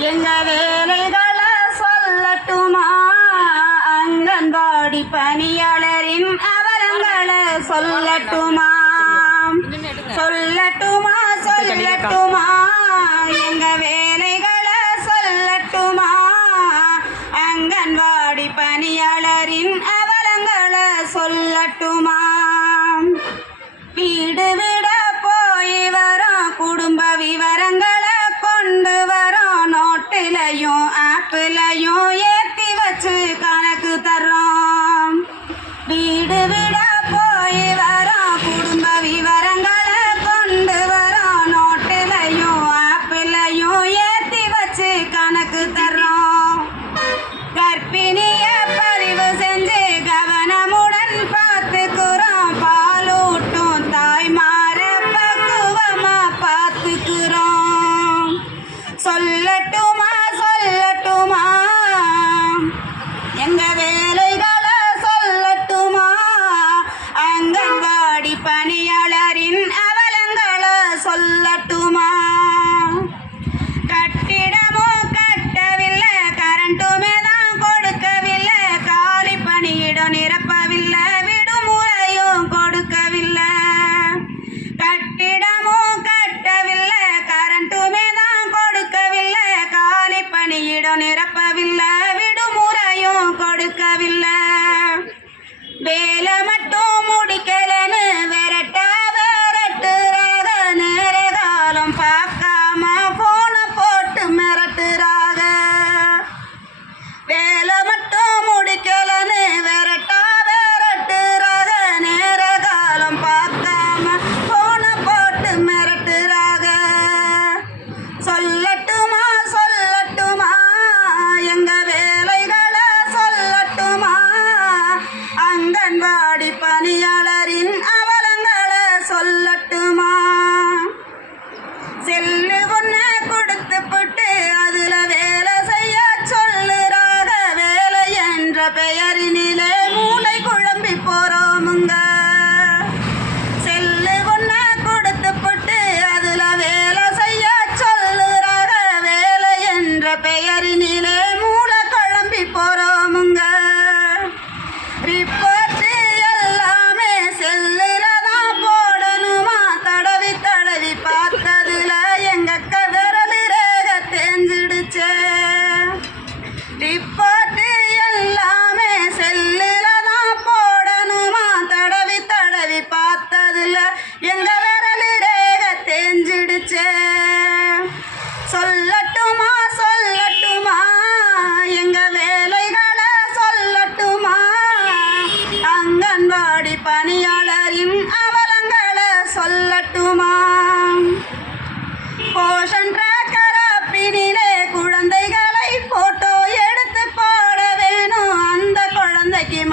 எங்க வேலைகளை சொல்லட்டுமா அங்கன்வாடி பணியாளரின் அவலங்களை சொல்லட்டுமா? சொல்லட்டுமா சொல்லட்டுமா? எங்க வேலைகளை சொல்லட்டுமா அங்கன்வாடி பணியாளரின்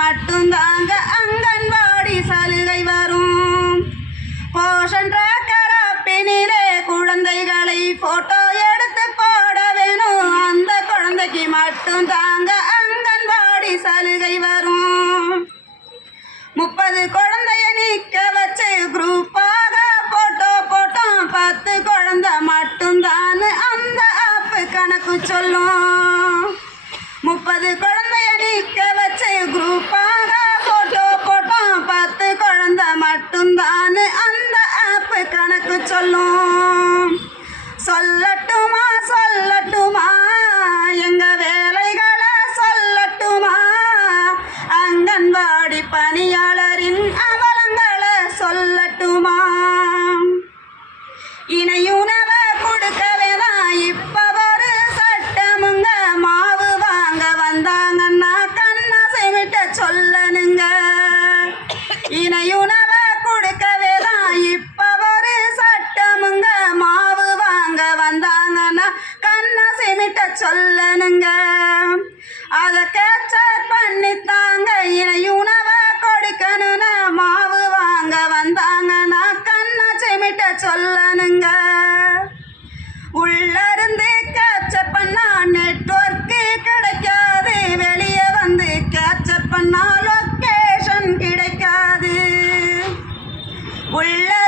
மட்டும்தாங்க அங்கன்வாடி சலுகை வரும். போஷன் கரப்பினிலே குழந்தைகளை போட்டோ எடுத்து போட வேணும். அந்த குழந்தைக்கு மட்டும்தாங்க அங்கன்வாடி சலுகை வரும் சொல்லட்டுமா சொல்லட்டுமா? Hola.